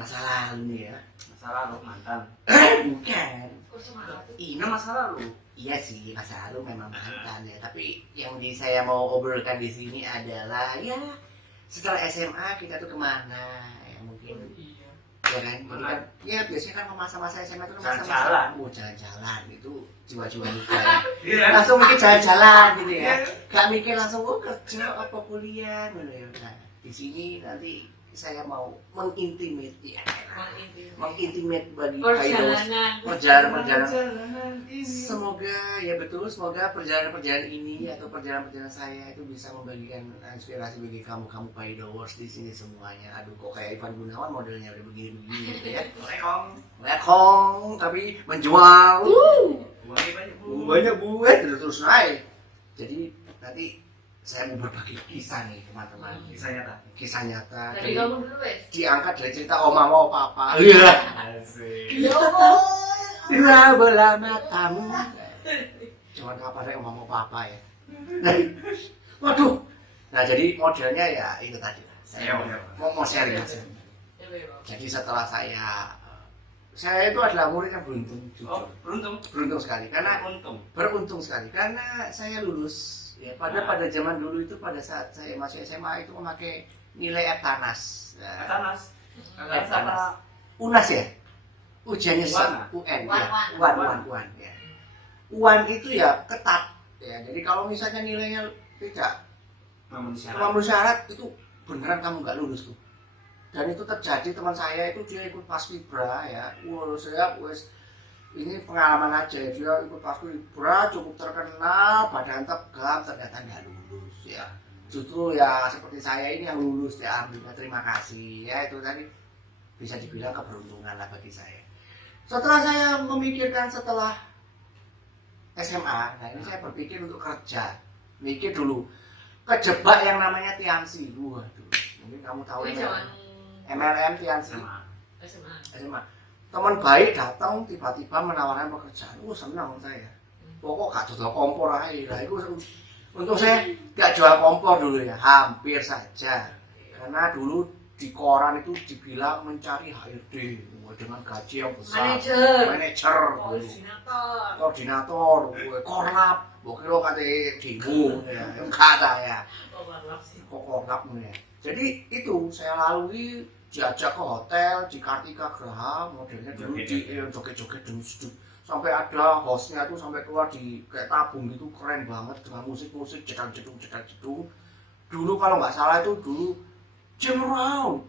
masa lalu ya. Masa lalu mantan. Bukan. Ini masa lalu. Iya sih, masa lalu memang mantan ya. Tapi yang saya mau obrolkan di sini adalah ya setelah SMA kita tuh kemana ya mungkin. Ya kan, jadi kan, ya biasanya kan masa-masa SMA itu kan masa-masa jalan-jalan itu jiwa-jiwa muda ya. Langsung mikir jalan-jalan gitu ya, gak mikir langsung kerja apa kuliah gitu ya. Nah di sini nanti saya mau mengintimate ya, mengintimate bagi perjalanan. Semoga ya betul, semoga perjalanan ini atau perjalanan saya itu bisa membagikan inspirasi bagi kamu Paidowers di sini semuanya. Aduh kok kayak Ivan Gunawan modelnya udah begini-begini gitu ya. Lekong tapi menjual. Banyak buat terus naik. Jadi nanti saya mau berbagi kisah nih teman-teman. Kisah nyata. Dari kamu dulu wes. Diangkat dari cerita oma mau papa. Iya. Kita bola matamu. Cuman kapan ada oma mau papa ya. Waduh. Nah jadi modelnya ya itu tadi lah. Saya mau sharing. Jadi setelah saya itu adalah murid yang beruntung jujur. Beruntung sekali karena beruntung sekali karena saya lulus. Ya, pada zaman dulu itu pada saat saya masih SMA itu memakai nilai Eptanas. Eptanas. UNAS ya? Ujiannya UN ya. UAN ya. UAN itu ya ketat ya. Jadi kalau misalnya nilainya tidak memenuhi syarat itu beneran kamu nggak lulus tuh. Dan itu terjadi teman saya itu dia ikut paskibra ya. Saya ini pengalaman aja, dia ikut paskibra cukup terkenal, badan tegap, ternyata nggak lulus ya. Justru ya seperti saya ini yang lulus ya, alhamdulillah terima kasih ya. Itu tadi bisa dibilang keberuntungan lah bagi saya. Setelah saya memikirkan setelah SMA, nah ini saya berpikir untuk kerja. Mikir dulu, kejebak yang namanya Tiansi. Waduh, mungkin kamu tahu MLM Tiansi. SMA. Teman baik datang tiba-tiba menawarkan pekerjaan. Senang saya. Pokok gak jual kompor aja. Nah, itu untuk saya gak jual kompor dulu ya, hampir saja. Karena dulu di koran itu dibilang mencari HRD dengan gaji yang besar. Manajer, koordinator, korlap. Pokoknya kata demo ya, enggak ada ya. Kok korlap ya. Jadi itu saya lalui. Diajak ke hotel di Kartika Graha, modelnya dulu di joget-joget dulu sampai ada hostnya tuh sampai keluar di kayak tabung gitu, keren banget dengan musik-musik jedang-jedung. Dulu kalau nggak salah itu dulu jambak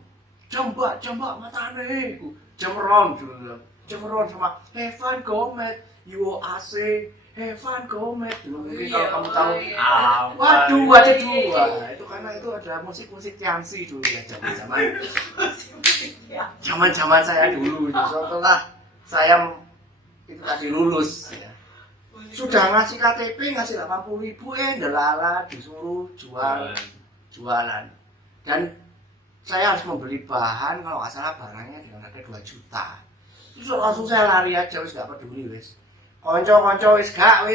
matane, jam round sama Evan Gomez, UAC, Evan Gomez dulu mungkin kalau kamu tahu. Waduh, itu karena itu ada musik Tiansi dulu ya zaman saya dulu. Setelah saya itu tadi lulus ya. Sudah ngasih KTP, ngasih 80.000 delala disuruh jualan. Dan saya harus membeli bahan, kalau nggak salah barangnya dengan harga 2 juta. Terus langsung saya lari aja, wis gak peduli wis. Konco wis gak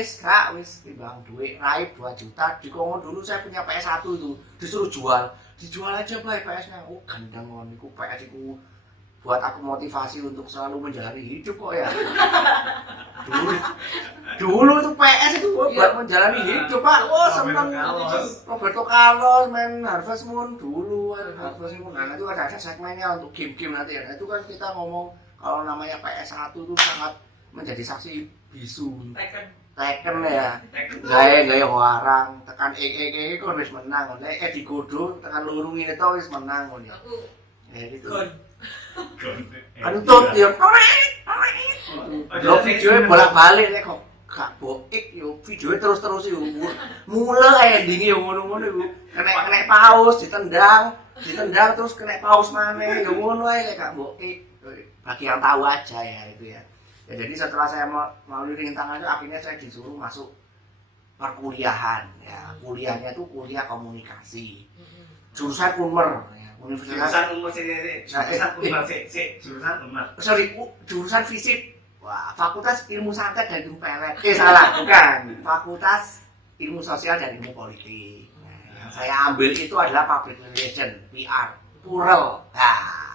timbang duit raib 2 juta. Di Kongo dulu saya punya PS1 itu, disuruh dijual aja Pak PS-nya. Oh gendeng niku PS iku buat aku motivasi untuk selalu menjalani hidup kok ya. Dulu itu PS itu buat menjalani hidup Pak. Oh seneng. Roberto Carlos main Harvest Moon dulu. Harvest Moon. Nah itu ada segmennya untuk game-game nanti ya. Nah, itu kan kita ngomong kalau namanya PS1 itu sangat menjadi saksi bisu. Tekken ya. Gaya warang tekan kok wis menang. Nek digodo tekan lurung ini to wis menang ngono. Ya gitu. Kentut ya. Lo videonya bolak-balik nek kok gak boik yo videonya terus yo. Mulai endinge yo ngono-ngono iku. Kena paus ditendang terus kena paus maneh yo ngono ae nek gak boik. Bagi yang tahu aja ya itu ya. Ya jadi setelah saya melalui rintangan itu akhirnya saya disuruh masuk perkuliahan ya. Kuliahnya itu kuliah komunikasi. Jurusan Unmer ya. Jurusan fisik. Wah, Fakultas Ilmu Santet dan Ilmu Pelet. Salah, bukan. Fakultas Ilmu Sosial dan Ilmu Politik. Nah, yang saya ambil itu adalah Public Relation, PR, plural. Nah,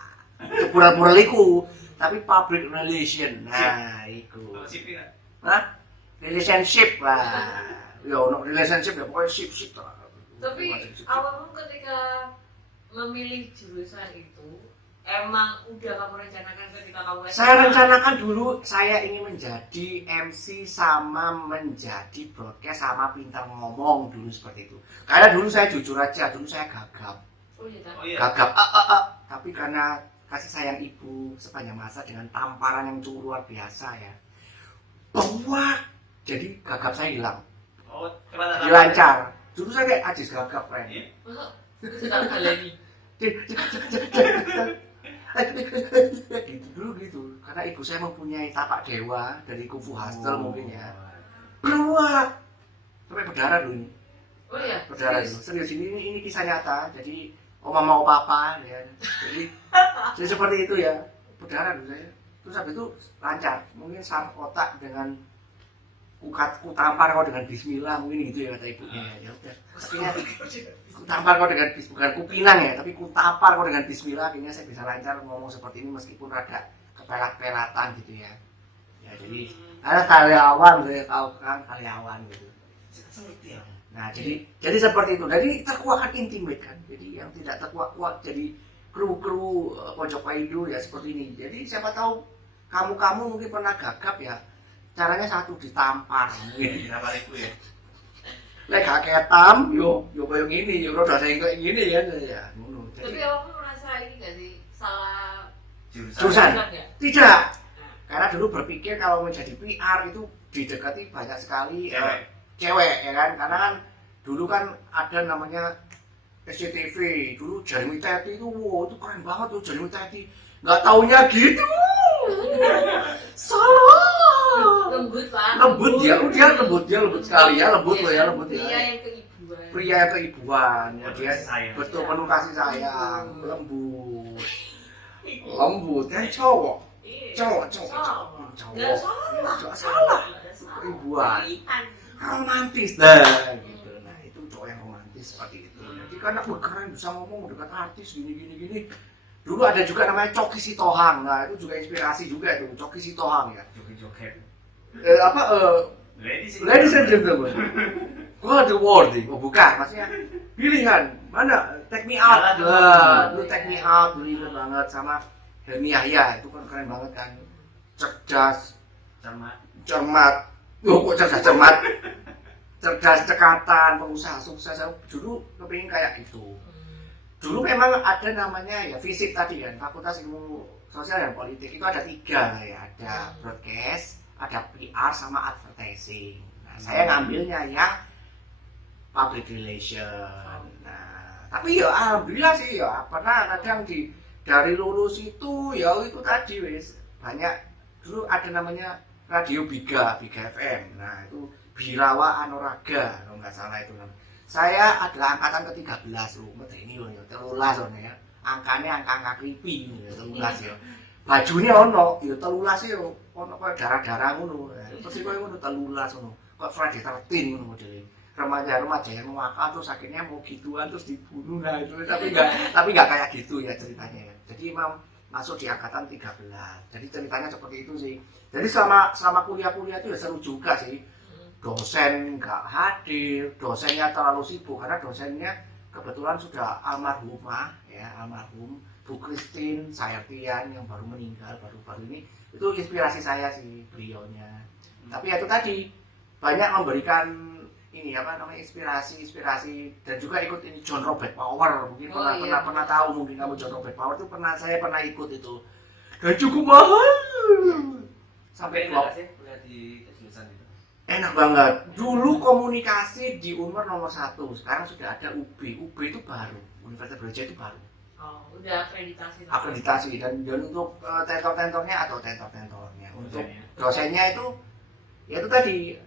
pura-pura liku, tapi public relation. Nah, iku. Hah? Relationship lah. Yo, no relationship ya pokoknya ship lah. Tapi awalmu ketika memilih jurusan itu emang udah kamu rencanakan ketika kamu SMA? Saya rencanakan dulu saya ingin menjadi MC sama menjadi broadcast sama pintar ngomong dulu seperti itu. Karena dulu saya jujur aja, dulu saya gagap. Oh iya, Gagap, tapi karena kasih sayang ibu sepanjang masa dengan tamparan yang cukup luar biasa ya. Buak, jadi gagap saya hilang. Oh, Jadi lancar. Dulu saya kayak Ajis gagap keren. masa itu tak baleni? Gitu dulu gitu. Karena ibu saya mempunyai tapak dewa dari Kungfu Hustle mungkin ya. Buak, sampai berdarah dulu ini. Oh iya, Berdarah dulu. Serius ini kisah nyata. Jadi oma mau papa ya. Jadi seperti itu ya. Berdarah dulu saya. Terus habis itu lancar. Mungkin saraf otak dengan ku tampar kau dengan bismillah mungkin gitu ya kata ibunya. Ya udah. Akhirnya ku tampar kau dengan bukan kupinang ya, tapi ku tampar kau dengan bismillah. Akhirnya saya bisa lancar ngomong seperti ini meskipun rada kepelat-pelatan gitu ya. Ya jadi ada karyawan saya tahu kan karyawan gitu. Nah jadi seperti itu. Jadi terkuatkan intimate kan. Jadi yang tidak terkuat jadi kru pojok paido ya seperti ini. Jadi siapa tahu kamu mungkin pernah gagap ya. Caranya satu ditampar mungkin. Kenapa itu ya? Lek gak ketam yo koyo ngene yo roda sing koyo ngene ya ngono. tapi kamu merasa ini gak sih salah Jurusan? ya? Tidak. Karena dulu berpikir kalau menjadi PR itu didekati banyak sekali cewek ya kan. Karena kan dulu kan ada namanya SCTV. Dulu Jeremy Teti itu wow itu keren banget tuh Jeremy Teti. Nggak taunya gitu. Salah. Lembut pak. Lembut dia lembut sekali ya lembut loh ya lembut Pria ya. yang keibuan. Pria yang keibuan ya dia sayang. betul penuh kasih sayang lembut kan cowok Nggak salah. keibuan romantis dah gitu. Nah itu cowok yang romantis seperti itu. Jadi karena keren bisa ngomong dekat artis gini. Dulu ada juga namanya Coki Sitohang. Nah itu juga inspirasi juga itu Coki Sitohang ya. Joget-joget. Ladies and gentlemen, gua the wording, bukan, maksudnya pilihan mana take me out, lu take me out, lu inget banget sama Helmi Yahya itu kan keren banget kan, cerdas, cermat, kok cerdas cekatan, pengusaha sukses. Dulu kepingin kayak gitu. Dulu memang ada namanya ya fisik tadi kan, Fakultas Ilmu Sosial dan Politik itu ada 3 ya, ada broadcast, ada PR sama advertising. Nah, saya ngambilnya yang public relation. Nah, tapi ya alhamdulillah sih ya, pernah kadang dari lulus itu ya itu tadi wes banyak dulu ada namanya radio Biga FM. Nah, itu Birawa Anoraga kalau nggak salah itu namanya. Saya adalah angkatan ke-13 medeni yo 13 ya. Angkanya angka kripi ya 13 ya. Bajune ono ya 13 yo ono koyo darah-darah ngono. Terus koyo ngono 13 ngono. Kok Friday 13 ngono modele. Remaja yang mewakal terus akhirnya mau gituan terus dibunuh nah itu tapi enggak kayak gitu ya ceritanya ya. Jadi emang masuk di angkatan 13. Jadi ceritanya seperti itu sih. Jadi selama kuliah itu ya seru juga sih. Dosen nggak hadir, dosennya terlalu sibuk karena dosennya kebetulan sudah almarhumah ya, almarhum Bu Christine Sayartian yang baru meninggal baru ini. Itu inspirasi saya sih beliaunya. Tapi itu tadi banyak memberikan ini apa namanya inspirasi dan juga ikut ini John Robert Power mungkin pernah tahu mungkin kamu John Robert Power itu saya pernah ikut itu dan cukup mahal sampai kuliah di jurusan itu. Enak banget. Dulu komunikasi di Unmer nomor 1. Sekarang sudah ada UB itu baru. Universitas Brawijaya itu baru. Oh, udah Akreditasi dan untuk tentor-tentornya atau tentor-tentornya. Untuk dosennya itu ya itu tadi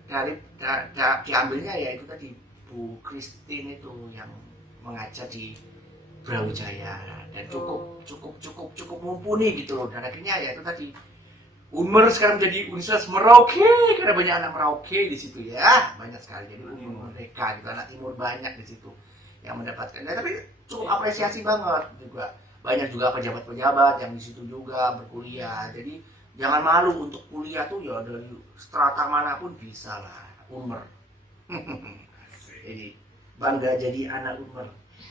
diambilnya ya itu tadi Bu Christine itu yang mengajar di Brawijaya dan cukup mumpuni gitu loh. Dan akhirnya ya itu tadi Unmer sekarang menjadi Universitas Merauke karena banyak anak Merauke di situ ya, banyak sekali. Jadi mereka gitu anak timur banyak di situ yang mendapatkan. Nah, tapi cukup apresiasi banget juga banyak juga pejabat-pejabat yang di situ juga berkuliah. Jadi jangan malu untuk kuliah tuh ya dari strata manapun bisa lah. Unmer. Jadi bangga jadi anak Unmer.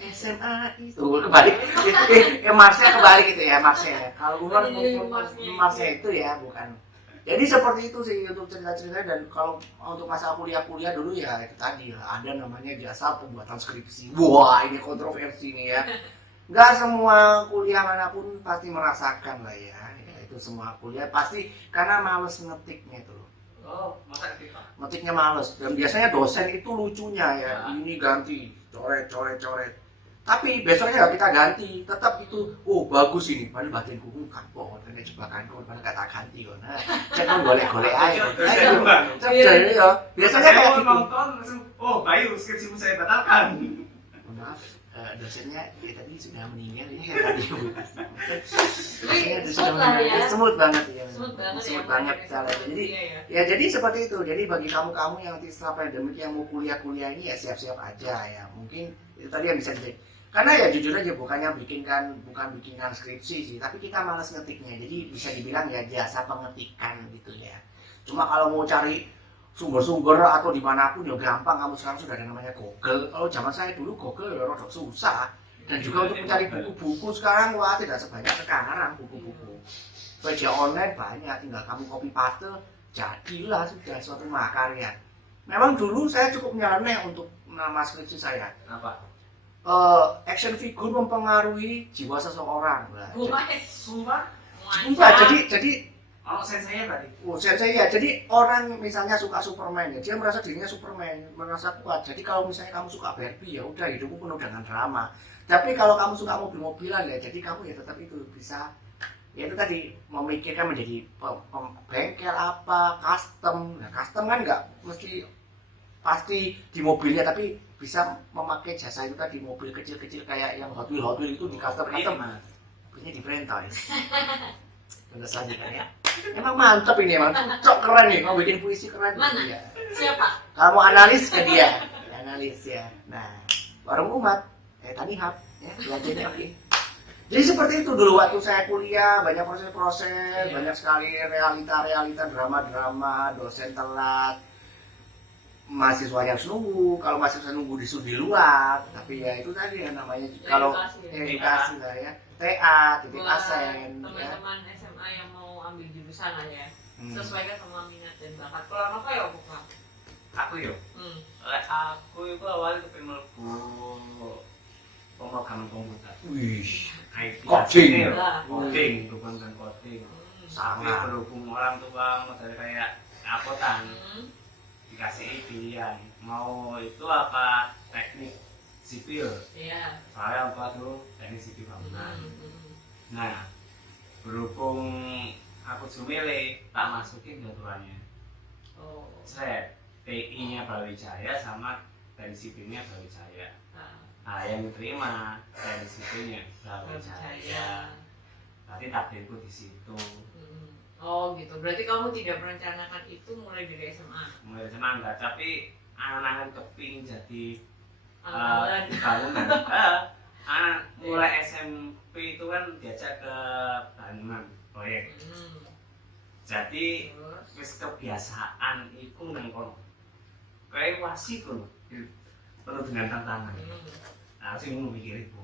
SMA itu kebalik. Marsnya kebalik gitu ya, Marsnya. Kalau Unmer Marsnya itu ya bukan. Jadi seperti itu sih untuk cerita-ceritanya. Dan kalau untuk masa kuliah dulu ya itu tadi lah, ada namanya jasa pembuatan skripsi. Wah ini kontroversi nih ya. Nggak semua kuliah manapun pasti merasakan lah ya. Itu semua kuliah pasti karena males ngetiknya itu loh. Oh, masa kita? Ngetiknya males. Dan biasanya dosen itu lucunya ya, ini ganti, coret. Tapi besoknya nggak kita ganti, tetap itu, oh bagus ini, padahal batinku kapok, karena jebakanku, padahal kata ganti kok. Nah, jangan golek-golek aja. Jadi ya, biasanya kayak gitu. Nonton langsung, oh Bayu, skripsimu saya batalkan. Maaf, dosennya ya tadi sudah meninggal ya tadi. Semut banget ya. Semut banget salah. Jadi ya jadi seperti itu. Jadi bagi kamu yang nanti setelah pandemi yang mau kuliah ini ya siap-siap aja ya. Mungkin itu tadi yang bisa jadi. Karena ya jujur aja bukan bikinkan skripsi sih, tapi kita malas ngetiknya. Jadi bisa dibilang ya jasa pengetikan gitu ya. Cuma kalau mau cari sumber-sumber atau dimanapun ya gampang, kamu sekarang sudah ada namanya Google. Kalau zaman saya dulu Google ya rada susah. Dan juga untuk mencari buku-buku sekarang wah tidak sebanyak sekarang buku-buku. Media online banyak, tinggal kamu copy paste, jadilah sudah suatu makarya. Memang dulu saya cukup nyeleneh untuk nama skripsi saya. Apa? Action figure mempengaruhi jiwa seseorang. Sumpah? Jadi Oh, sensei tadi. Sensei ya. Jadi orang misalnya suka Superman ya, dia merasa dirinya Superman, merasa kuat. Jadi kalau misalnya kamu suka Barbie ya udah hidupmu penuh dengan drama. Tapi kalau kamu suka mobil-mobilan ya, jadi kamu ya tetap itu bisa ya itu tadi memikirkan menjadi bengkel apa, custom. Nah, custom kan nggak mesti pasti di mobilnya, tapi bisa memakai jasa itu tadi mobil kecil-kecil kayak yang Hot Wheels itu di custom. Ini di franchise. Bener saja kan ya. Emang mantap ini, emang cocok keren nih, mau bikin puisi keren. Mana? Ya. Siapa? Kamu analis ke dia, analis ya. Nah, warung umat, Tanihub, ya belajarnya oke. Jadi seperti itu dulu waktu saya kuliah, banyak proses-proses, banyak sekali realita-realita, drama-drama, dosen telat, mahasiswa yang nunggu. Kalau mahasiswa nunggu di luar, tapi ya itu tadi ya namanya kalau edukasi lah ya, TA, titik asen. Teman-teman SMA yang mau ambil jurusan lah ya, sesuaikan sama minat dan bakat. Kalau Nova ya apa? Aku yo. Aku itu awalnya kepengen mlebu pemrograman komputer. Wih, coding, coding. bukan coding. Sama. Tapi berhubung orang tua model kayak apotan, dikasih pilihan mau itu apa teknik sipil. Iya. Saya apa tuh teknik sipil bangunan. Nah, berhubung aku milih tak masukin jadwalnya. Oh. Set TI-nya Brawijaya sama teknik sipilnya Brawijaya. Nah, yang diterima teknik sipilnya Brawijaya. Tapi takdirku di situ. Oh gitu, berarti kamu tidak merencanakan itu mulai dari SMA? Mulai SMA enggak, tapi angan-angan keping jadi bangunan. Mulai SMP itu kan diajak ke bangunan proyek. Jadi wis kebiasaan iku nang kono. Kayak wasi kono. Penuh dengan tantangan. Nah, sing ngono mikir iku.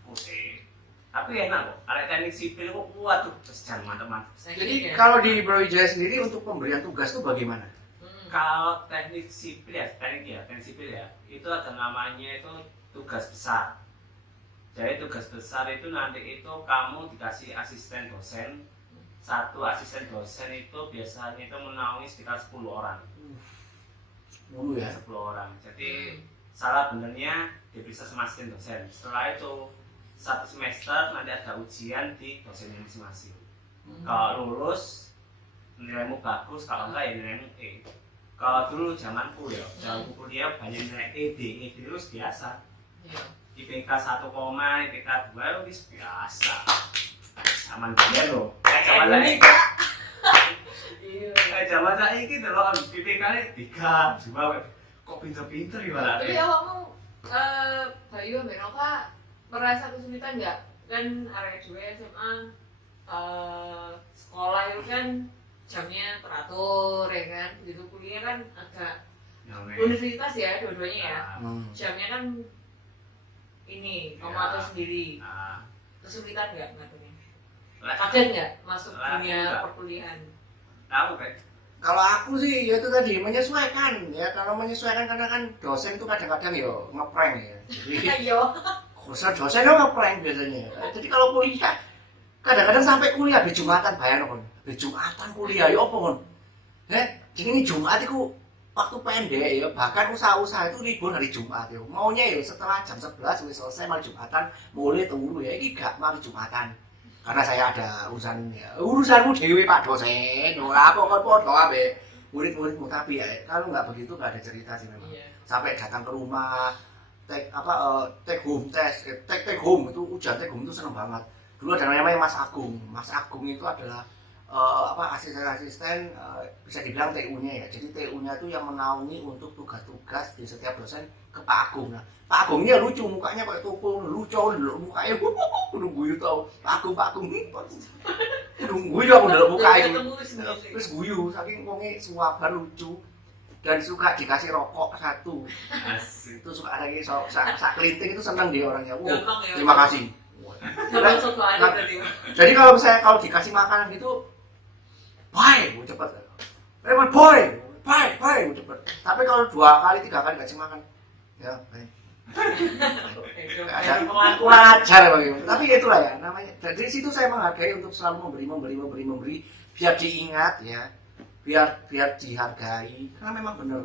Aku sih. Tapi enak kok. Kalau teknik sipil kok waduh, jangan mantap-mantap. Jadi kalau di Brawijaya sendiri untuk pemberian tugas itu bagaimana? Kalau teknik sipil ya, teknik sipil ya, itu ada namanya itu tugas besar. Jadi tugas besar itu nanti itu kamu dikasih asisten dosen. Satu asisten dosen itu biasanya itu menaungi sekitar 10 orang. 10 ya? 10 orang. Jadi salah benernya diperiksa sama asisten dosen. Setelah itu satu semester nanti ada ujian di dosennya masing-masing. Kalau lulus nilaimu bagus, kalau enggak ya nilaimu E. Kalau dulu zamanku ya, zamanku kuliah banyak nilai ED itu biasa. IPK 1, IPK 2 itu biasa. Zaman dia loh. Zaman saya ini loh IPK-nya 3, 2. Kok pinter-pinter ya malah. Tapi awakmu Bayu ambil Nova merasa kesulitan nggak? Kan area 2 SMA sekolah itu kan jamnya teratur ya kan, begitu kuliah kan agak universitas ya dua-duanya ya, jamnya kan ini kamu atur sendiri. Kesulitan nggak ngaturnya? Kaget nggak masuk dunia perkuliahan? Tahu kan? Kalau aku sih ya itu tadi menyesuaikan ya, kalau menyesuaikan karena kan dosen itu kadang-kadang yo ngeprank ya. Jadi Ayo. khusus dosen itu ngeprank biasanya. Jadi kalau kuliah kadang-kadang sampai kuliah di Jumatan bayang kon. Di Jumatan kuliah ya apa kon? Jadi Jumat itu waktu pendek ya, bahkan usaha-usaha itu libur hari Jumat ya. Maunya ya setelah jam 11 wis selesai mari Jumatan, mulai tunggu ya. Ini gak mari Jumatan. Karena saya ada urusan ya. Urusanmu dewe Pak dosen. Ora apa kon podo ambek murid-muridmu, tapi ya kalau nggak begitu nggak ada cerita sih memang. Iya. Sampai datang ke rumah take home test, take home itu ujian take home itu seneng banget. Dulu ada namanya Mas Agung. Mas Agung itu adalah asisten bisa dibilang TU-nya ya. Jadi TU-nya itu yang menaungi untuk tugas-tugas di setiap dosen ke Pak Agung. Nah, Pak Agungnya lucu, mukanya kayak toko, lucu, mukanya guyu tau. Pak Agung guyu aku ndelok mukanya. Terus guyu saking wonge suwaban lucu dan suka dikasih rokok satu. Asik. Itu suka ada sak kelinting itu seneng dia orangnya. Gampang ya. Terima kasih. Gampang soto aja berarti. Jadi kalau dikasih makanan gitu, bye, gue cepet. Boy, bye, gue cepet. Tapi kalau 2 kali 3 kali kasih makan, ya, bye. Kurang ajar bagaimana. Tapi itulah ya namanya. Dari situ saya menghargai untuk selalu memberi, biar diingat ya, biar dihargai. Karena memang benar.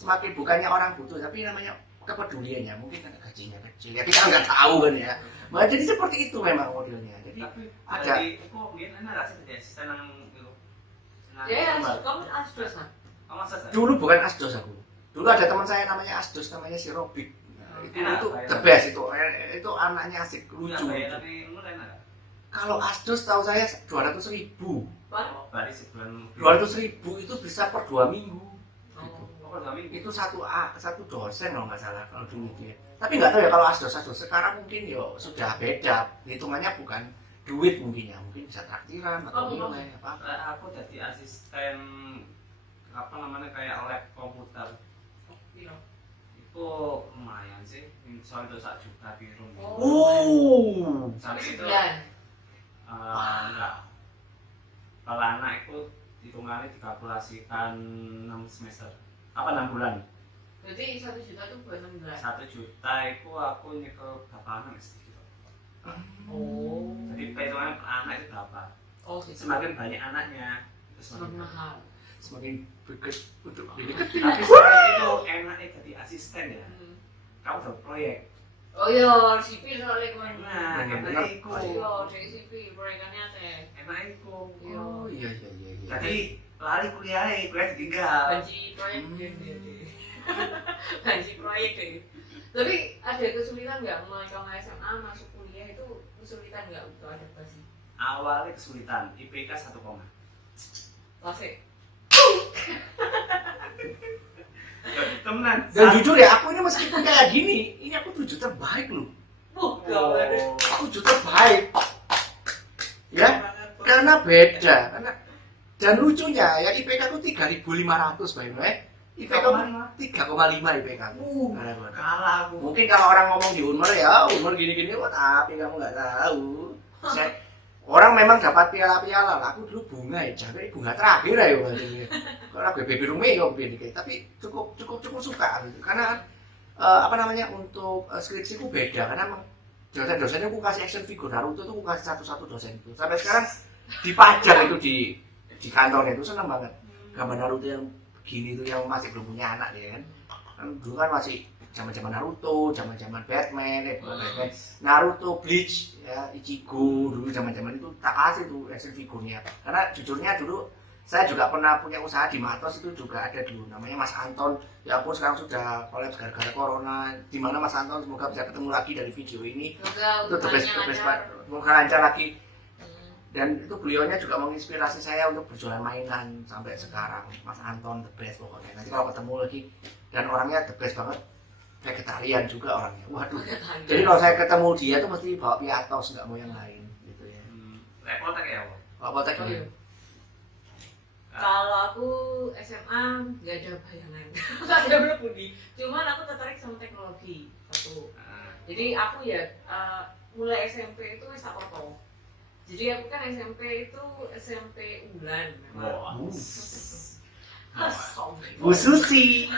Semakin bukannya orang butuh, tapi namanya kepeduliannya. Mungkin karena gajinya kecil, ya kita nggak tahu kan ya. Nah, jadi seperti itu memang modelnya. Jadi tapi ada. kok mungkin enak rasanya jadi asisten nang itu. Ya, kamu asdos lah. Kamu asisten. Dulu bukan asdos aku. Dulu ada teman saya namanya asdos, namanya si Robik. Nah, itu Enak, the best itu anaknya asik, lucu. Tapi lu enak. Kalau asdos tahu saya 200.000. Berarti sebulan 200.000 itu bisa per 2 minggu. apa kami Itu satu dosen kalau nggak salah kalau dulu itu ya. Tapi nggak tahu ya kalau asdos sekarang mungkin yo sudah beda. Hitungannya bukan duit mungkin ya, mungkin bisa traktiran atau nilai apa. aku jadi asisten apa namanya kayak lab komputer itu lumayan sih, soal itu 1 juta biru. Soalnya itu Ya. enggak, kalau anak itu hitungannya dikalkulasikan 6 semester apa 6 bulan. Berarti 1 juta itu buat 6 bulan. 1 juta itu aku nyekel berapa anak gitu. Oh. Jadi perhitungan per anak itu berapa. Oh, gitu. Semakin banyak anaknya itu Semakin mahal. Semakin dekat untuk tapi selain itu enaknya jadi asisten ya, kamu dapat proyek. Oh iya, sipil soalnya kemarin. Nah, Bener. enak iku. Iya, dari sipil proyekannya teh. Enak iku. Oh iya. Jadi lari kuliah ditinggal. Banci proyek deh. Banci proyek deh. Tapi ada kesulitan nggak mulai kamu SMA masuk kuliah itu kesulitan nggak untuk adaptasi? Awalnya kesulitan, IPK 1, Klasik. temenan. Dan jujur ya, aku ini meskipun kayak gini, ini aku 7 terbaik loh. Gawat. Aku 7 terbaik. Ya, karena beda. Dan lucunya ya IPK aku 3.500 by the way. IPK 3,5 IPK. Kalah aku. Mungkin kalau orang ngomong di Unmer ya, Unmer gini-gini, tapi kamu nggak tahu. Orang memang dapat piala-piala, aku dulu bunga ya, jadi bunga terakhir ya maksudnya. Kalau BB Rumi ya begini, tapi cukup suka gitu. Karena apa namanya untuk skripsiku beda karena emang dosen-dosennya aku kasih action figure Naruto itu aku kasih satu-satu dosen itu. Sampai sekarang dipajang itu di kantornya itu seneng banget. Gambar Naruto yang begini itu yang masih belum punya anak ya kan. Dulu kan masih zaman-zaman Naruto, zaman-zaman Batman, Batman, Naruto, Bleach, ya, Ichigo, dulu zaman-zaman itu tak kasih tuh action figurnya. Karena jujurnya dulu saya juga pernah punya usaha di Matos itu juga ada dulu namanya Mas Anton. Ya ampun sekarang sudah collapse gara-gara corona. Di mana Mas Anton semoga bisa ketemu lagi dari video ini. Itu the best semoga lancar lagi. Dan itu beliaunya juga menginspirasi saya untuk berjualan mainan sampai sekarang. Mas Anton the best pokoknya. Nanti kalau ketemu lagi dan orangnya the best banget. vegetarian juga orangnya. Waduh. Vegetarian. Jadi kalau saya ketemu dia tuh mesti bawa piatos, nggak mau yang lain gitu ya. Poltek ya, Pak? Bawa poltek Oh, ya. iya. Kalau aku SMA nggak ada bayangan, nggak ada berpundi. Cuman aku tertarik sama teknologi satu. Jadi aku ya mulai SMP itu wis tak foto. Jadi aku kan SMP itu SMP unggulan memang. Bu Susi,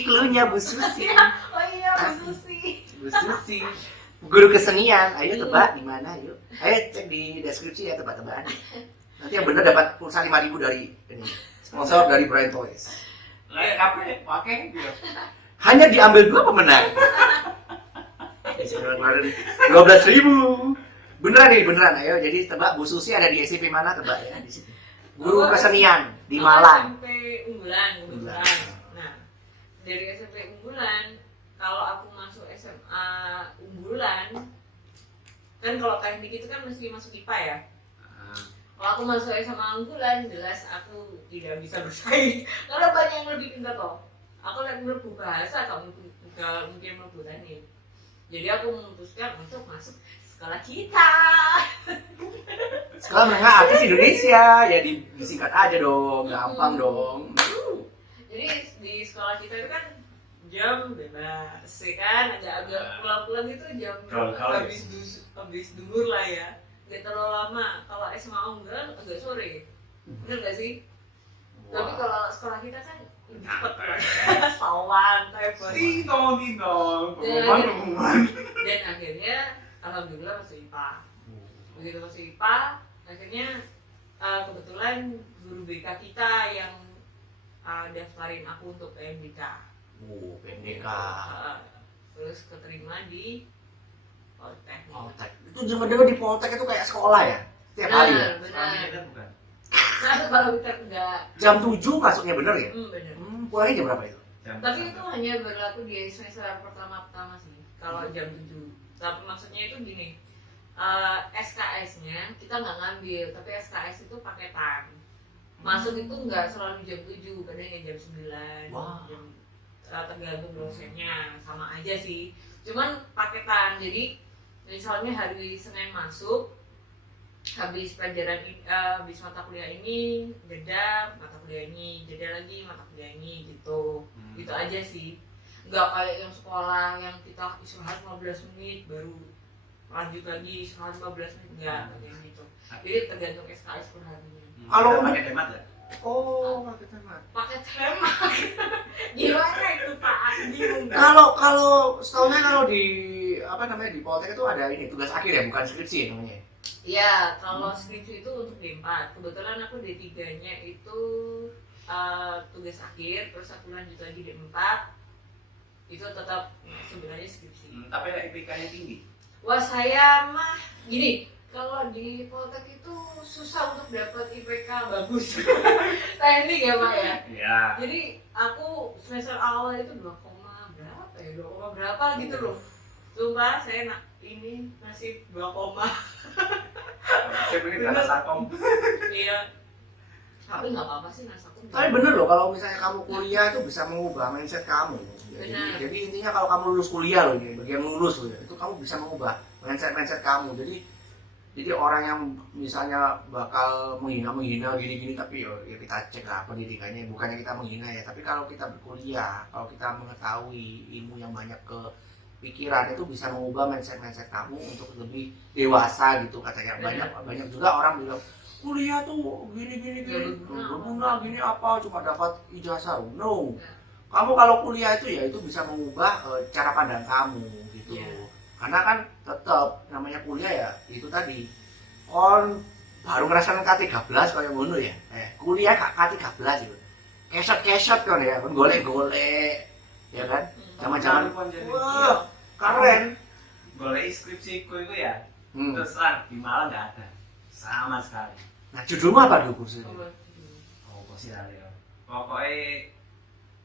cluenya Bu Susi. Oh iya, Bu Susi. Bu Susi, guru kesenian. Ayo tebak di mana? Yuk. Ayo cek di deskripsi ya tebak-tebakan. Nanti yang benar dapat pulsa 5.000 dari ini. Sponsor dari Brian Toys. Kapan pakai dia? Hanya diambil 2 pemenang. Kemarin 12.000. Beneran nih, beneran. Ayo jadi tebak Bu Susi ada di SMP mana, tebak ya di sini. Guru kesenian di Malang. SMP unggulan kebetulan. Nah, dari SMP unggulan, kalau aku masuk SMA unggulan, kan kalau teknik itu kan mesti masuk IPA ya. Kalau aku masuk SMA unggulan, jelas aku tidak bisa bersaing karena banyak yang lebih pintar toh. Aku lagi melebu bahasa, kamu nggak mungkin melebu teknik. Jadi aku memutuskan untuk masuk sekolah kita. Sekolah menengah artis Indonesia, ya disingkat aja dong, gampang dong. Jadi di sekolah kita itu kan jam bebas, ya kan? Agak pulang-pulang itu jam habis duhur lah ya. Gak terlalu lama. Kalau SMA unggulan agak sore, bener gak sih? Tapi kalau sekolah kita kan lebih cepat ya. Sawan, bos. Tintong, Dan akhirnya alhamdulillah masuk IPA. Begitu masuk IPA, akhirnya kebetulan guru BK kita yang daftarin aku untuk PMDK. PMDK. Terus keterima di Poltek. Poltek. Itu zaman dulu di Poltek itu kayak sekolah ya? Setiap hari ya? Benar. Nah, kalau kita enggak Jam 7 masuknya bener ya? benar. Pulangnya jam berapa itu? Tapi itu hanya berlaku di semester pertama sih. Kalau jam 7. Tapi maksudnya itu gini. SKS-nya kita nggak ngambil, tapi SKS itu paketan. Masuk itu nggak selalu jam 7, kadang ya jam 9. Wah. Tergantung dosennya, sama aja sih. Cuman paketan. Jadi misalnya hari Senin masuk, habis pelajaran habis mata kuliah ini jeda mata kuliah ini, jeda lagi mata kuliah ini gitu. Gitu aja sih. Nggak kayak yang sekolah yang kita istirahat 15 menit baru lanjut lagi istirahat 15 menit, enggak kayak gitu. Jadi tergantung SKS per harinya. Kalau pakai hemat ya? Oh, pakai hemat. Pakai hemat. Gimana itu Pak? Bingung. Kalau setahunya kalau di apa namanya di Poltek itu ada ini tugas akhir ya, bukan skripsi ya namanya. Iya, kalau skripsi itu untuk D4. Kebetulan aku D3-nya itu tugas akhir, terus aku lanjut lagi D4. Itu tetap sebenarnya skripsi. Tapi IPK-nya tinggi. Wah, saya mah gini, kalau di Poltek itu susah untuk dapat IPK bagus. Teknik ya Pak ya? Iya. Jadi aku semester awal itu 2, berapa ya? 2, berapa gitu loh. Sumpah saya ini masih 2, Saya pengen kata sakom. iya. Tapi nggak apa-apa sih nasaku. Tapi bener loh kalau misalnya kamu kuliah itu bisa mengubah mindset kamu. Benar. Jadi intinya kalau kamu lulus kuliah loh ini, bagi yang lulus loh ya, itu kamu bisa mengubah mindset kamu. Jadi orang yang misalnya bakal menghina gini-gini, tapi ya kita cek lah pendidikannya, bukannya kita menghina ya, tapi kalau kita berkuliah, kalau kita mengetahui ilmu yang banyak ke pikiran, itu bisa mengubah mindset kamu untuk lebih dewasa gitu katanya. Banyak juga orang bilang kuliah tuh gini berguna gini apa cuma dapat ijazah. No, kamu kalau kuliah itu ya itu bisa mengubah cara pandang kamu gitu. Karena kan tetap namanya kuliah ya itu tadi kon baru ngerasain K13 kayak ngono ya. Kuliah K13 gitu. Kesot kan ya, kon golek-golek ya kan. Zaman-zaman wah, keren. Golek skripsiku itu ya. Terus terang di Malang nggak ada sama sekali. Nah, judulmu apa dulu kursi? Oh, kursi ya. Pokoknya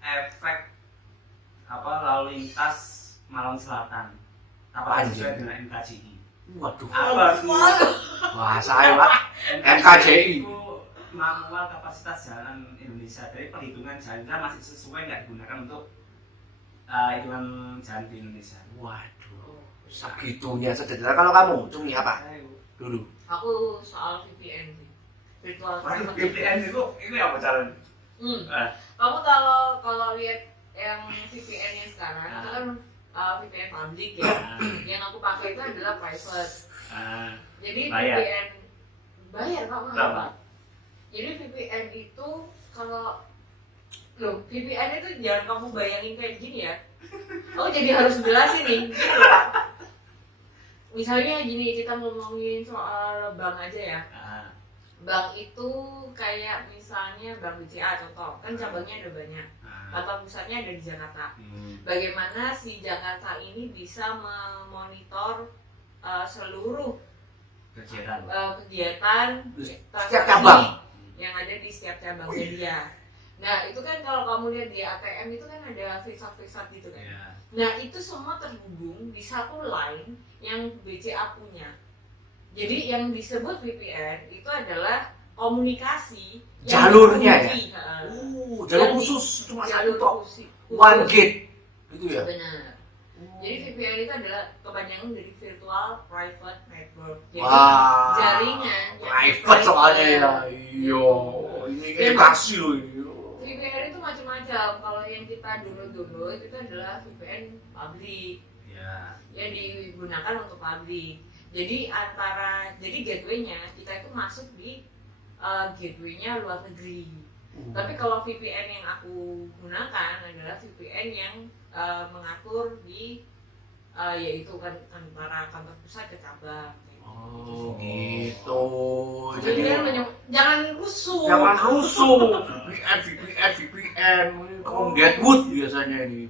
efek apa lalu lintas Malang Selatan. Apa sesuai dengan NKJI. Waduh. Apa tuh? Wah, saya Pak. NKJI. Manual kapasitas jalan Indonesia. Dari perhitungan jalan masih sesuai nggak digunakan untuk hitungan jalan di Indonesia. Waduh, segitunya sedetail. Kalau kamu, Cumi apa? Dulu. Aku soal VPN sih. Virtual Waduh, private VPN itu ini apa caranya? Kamu kalau lihat yang VPN yang sekarang itu kan VPN public ya. Yang aku pakai itu adalah private. Jadi Bayar. VPN bayar Pak mahal Berapa? Pak. Jadi VPN itu kalau VPN itu jangan kamu bayangin kayak gini ya. Aku jadi harus jelasin nih. Gitu, Pak. Misalnya gini, kita ngomongin soal bank aja ya. Bank itu kayak misalnya Bank BCA contoh, kan cabangnya ada banyak. Kantor pusatnya ada di Jakarta. Bagaimana si Jakarta ini bisa memonitor seluruh kegiatan Setiap cabang yang ada di setiap cabangnya dia. Nah itu kan kalau kamu lihat di ATM itu kan ada fixat-fixat gitu kan. Nah itu semua terhubung di satu line yang BCA punya. Jadi yang disebut VPN itu adalah komunikasi jalurnya ya. Jalur Yang khusus cuma jalur satu khusus. one gate gitu ya. Benar. Jadi VPN itu adalah kepanjangan dari virtual private network. Jadi Wah, jaringan yang private soalnya ya. Iya, ini edukasi loh ini. VPN itu macam-macam. Kalau yang kita dulu itu adalah VPN publik. Yang digunakan untuk publik. Jadi gateway-nya kita itu masuk di gateway-nya luar negeri. Tapi kalau VPN yang aku gunakan adalah VPN yang mengatur di yaitu kan antara kantor pusat ke cabang. Oh gitu. Jadi jangan rusuh. VPN. Ini kaum Deadwood biasanya ini.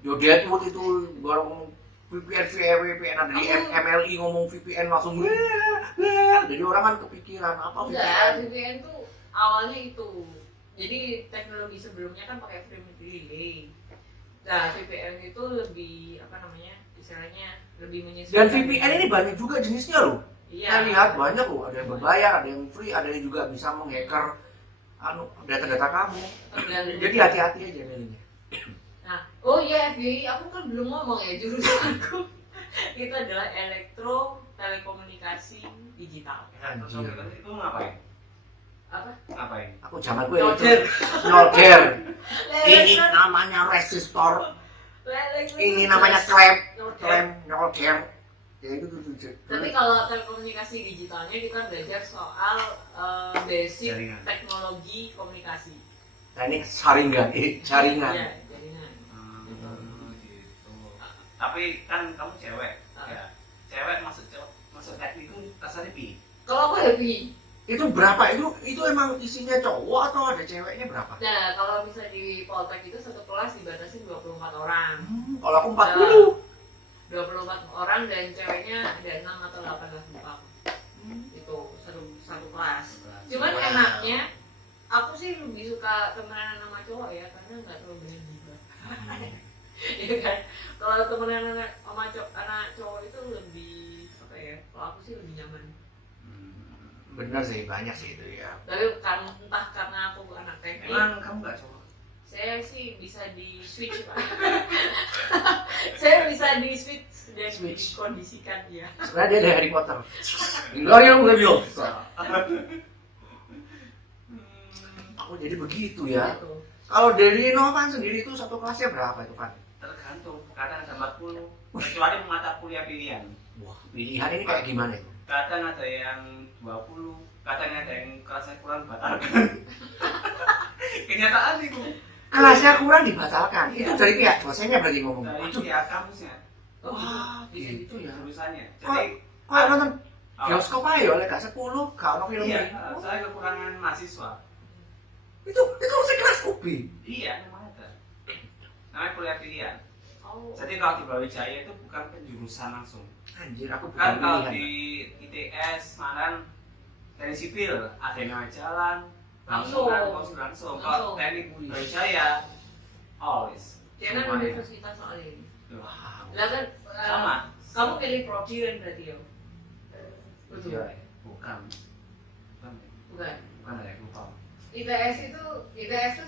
Yo Deadwood itu baru VPN ada di MLI ngomong VPN langsung jadi orang kan kepikiran apa Enggak, VPN. VPN tuh awalnya itu. Jadi teknologi sebelumnya kan pakai frame relay. Nah, VPN itu lebih istilahnya lebih menyesuaikan. Dan VPN ini banyak juga jenisnya loh. Iya. Saya lihat banyak loh, ada yang berbayar, ada yang free, ada yang juga bisa menghacker data-data kamu. Jadi hati-hati aja milihnya. Nah, oh iya FBI, aku kan belum ngomong ya jurusanku. Itu adalah elektro telekomunikasi digital. Anjir. Itu ngapain? Apa? Ngapain? Aku zaman gue Nolder. Nolder. Ini namanya resistor. Ini namanya klem nolder. Ya itu tuh. Tapi kalau telekomunikasi digitalnya kita belajar soal basic Jaringan. teknologi komunikasi. Teknik jaringan. Iya, jaringan. Gitu. Tapi kan kamu cewek, ya. Cewek masuk teknik itu rasanya pi. Kalau aku happy. Itu berapa? Itu emang isinya cowok atau ada ceweknya berapa? Nah, kalau bisa di Poltek itu satu kelas dibatasi 24 orang. Kalau aku 40. 24 orang dan ceweknya ada 6 atau 8 lah lupa. Itu satu kelas. Cuman enaknya aku sih lebih suka temenan sama cowok ya karena nggak terlalu banyak juga. Iya kan? Kalau temenan sama anak cowok itu lebih apa ya? Kalau aku sih lebih nyaman. Bener sih, banyak sih itu ya. Tapi entah karena aku anak teknik. Emang kamu nggak cowok? Saya sih bisa di switch Pak. Saya bisa di switch dan dikondisikan ya. Sebenarnya dia dari Harry Potter. Wingardium Leviosa. Oh jadi begitu ya. Gitu. Kalau dari Novan sendiri itu satu kelasnya berapa itu Pan? Tergantung, kadang ada 40 kecuali mata kuliah pilihan. Wah pilihan ini kayak gimana itu? Kadang ada yang 20, kadang ada yang kelasnya kurang batalkan. Kenyataan itu. Kelasnya kurang dibatalkan. Itu dari pihak dosennya berarti ngomong. Dari Aduh. pihak kampusnya. Wah gitu ya. Jurusannya. Kok Jadi kayak nonton bioskop aja ya, gak 10, gak ada film iya, ini. saya kekurangan mahasiswa. Itu sekelas UPI. Iya, memang ada. Namanya kuliah pilihan. Oh. Jadi kalau di Brawijaya itu bukan penjurusan langsung. Anjir aku bukan Kan kalau pilihan. di ITS malah teknik sipil ada yang namanya jalan Langsung. langsung. Kalau teknik Brawijaya always. Dia kan semuanya. universitas soalnya ini. Wow. Lah kan Sama. kamu pilih prodi kan berarti ya? Betul. Iya, bukan. Bukan. Bukan ada yang lupa. ITS itu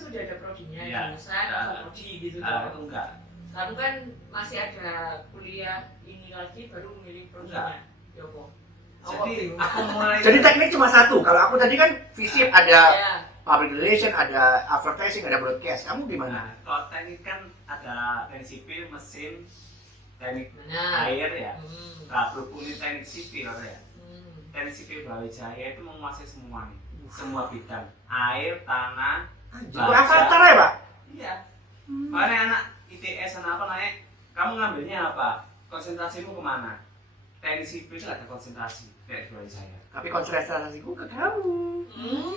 sudah ada prodinya, Iya. jurusan Iya. atau prodi gitu Ah, kan. itu enggak. Kamu kan masih ada kuliah ini lagi baru memilih prodinya. Yoko. Jadi aku mulai. Jadi teknik cuma satu. Kalau aku tadi kan FISIP ada Ya. public relation, ada advertising, ada broadcast. Kamu gimana? Nah, kalau teknik kan ada teknik sipil, mesin, teknik Benar. air ya. Hmm. Nah, berhubung ini teknik sipil ya. Hmm. Teknik sipil Brawijaya itu menguasai semua nih, semua bidang, air, tanah, Juga avatar ya, Pak? iya. Makanya anak ITS anak apa naik, kamu ngambilnya apa? Konsentrasimu kemana? Teknik sipil itu ada konsentrasi, kayak Brawijaya. Tapi konsentrasiku ke kamu. Hmm.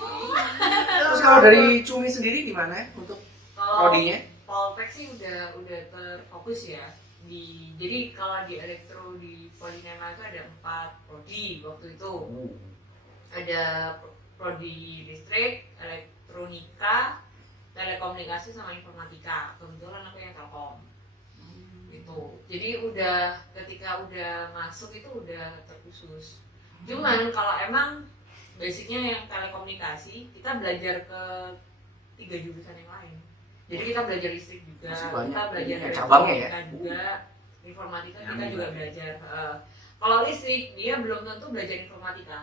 Terus kalau dari Cumi sendiri gimana ya untuk Kalau prodinya? Poltek sih udah terfokus ya. Jadi kalau di elektro di Polinema itu ada 4 prodi waktu itu. Ada prodi listrik, elektronika, telekomunikasi sama informatika. Kebetulan aku yang telkom. Gitu. Jadi ketika udah masuk itu udah terkhusus. Cuman kalau emang basicnya yang telekomunikasi, kita belajar ke 3 jurusan yang lain. Jadi kita belajar listrik juga, Masih banyak kita belajar ini ya, cabangnya ya? elektronika juga, informatika kita Yang juga belajar. Kalau listrik dia belum tentu belajar informatika.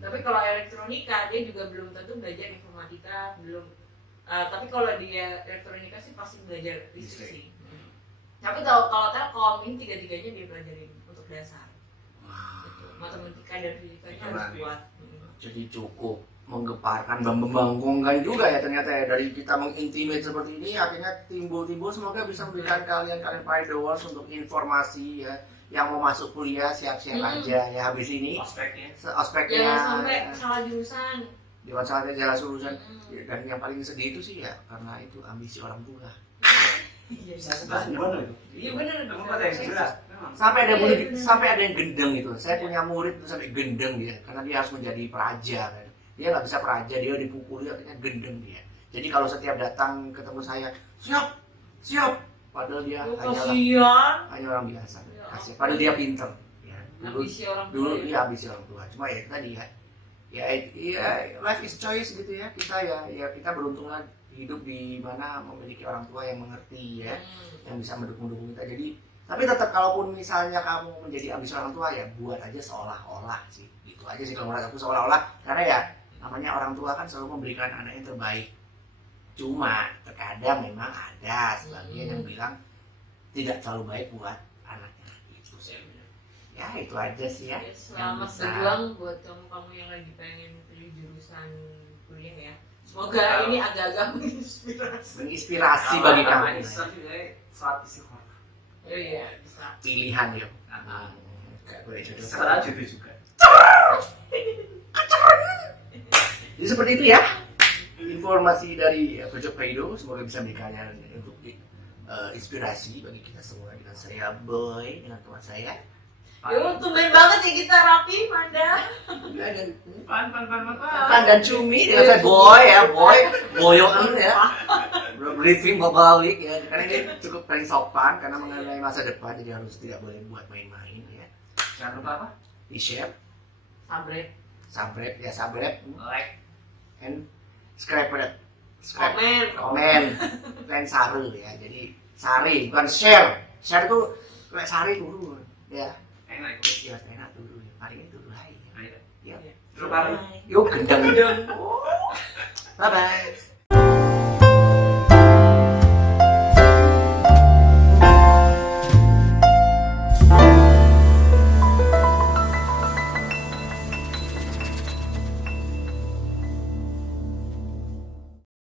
Tapi kalau elektronika dia juga belum tentu belajar informatika, belum. Tapi kalau dia elektronika sih pasti belajar listrik sih. Tapi kalau telkom ini 3-tiganya dia pelajarin untuk dasar. Gitu. Matematika dan fisikanya harus kuat. Jadi cukup menggeparkan dan membangkangkan juga ya ternyata ya, dari kita mengintimate seperti ini akhirnya timbul-timbul, semoga bisa memberikan kalian Pai Doors untuk informasi ya, yang mau masuk kuliah siap-siap aja ya habis ini Ospeknya. ospeknya Jangan sampai salah jurusan. Dewan Saatnya Jalan Surusan. Dan yang paling sedih itu sih ya karena itu ambisi orang tua. Iya, Bisa sebab gimana itu? Iya benar. Kamu kata yang jelas. Memang. Sampai ada yang gendeng itu. Saya punya murid itu sampai gendeng dia karena dia harus menjadi praja kan. Dia nggak bisa praja, dia dipukuli akhirnya gendeng dia. Jadi kalau setiap datang ketemu saya, siap. Padahal dia hanya orang biasa. Kasihan. Padahal dia pinter. Ya. Dulu dia ambisi orang tua. Cuma ya tadi ya life is choice gitu ya. Kita beruntunglah hidup di mana memiliki orang tua yang mengerti ya, yang bisa mendukung kita. Jadi tapi tetap kalaupun misalnya kamu menjadi ambisi orang tua ya buat aja seolah-olah sih. Itu aja sih kalau menurut aku, seolah-olah, karena ya namanya orang tua kan selalu memberikan anak yang terbaik. Cuma terkadang memang ada sebagian yang bilang tidak terlalu baik buat anaknya gitu sih. Ya itu aja sih ya. Selamat berjuang buat kamu yang lagi pengen pilih jurusan kuliah ya. Semoga ini agak-agak menginspirasi bagi kamu. Iya, bisa. Pilihan ya. Gak boleh jodoh. Sekarang jodoh juga. Jadi seperti itu ya informasi dari Pojok Paido, semoga bisa memberikan kalian untuk inspirasi bagi kita semua, dengan saya Boy, dengan teman saya. Yo, tumben banget ya kita rapi, Manda. Dan Pan. dan Cumi, dengan saya Boy ya, Boyoan ya. Briefing balik ya, karena ini cukup paling sopan karena mengenai masa depan, jadi harus tidak boleh buat main-main ya. Jangan lupa apa? Di-share, Sabret. subscribe, Like. and subscribe, Komen. dan sari ya. Jadi sari bukan share itu kayak sari turun ya. Enak itu. Ya enak turun, hari ini turun lagi Ayo. ya. Terus bareng. Yuk gendang. Bye bye.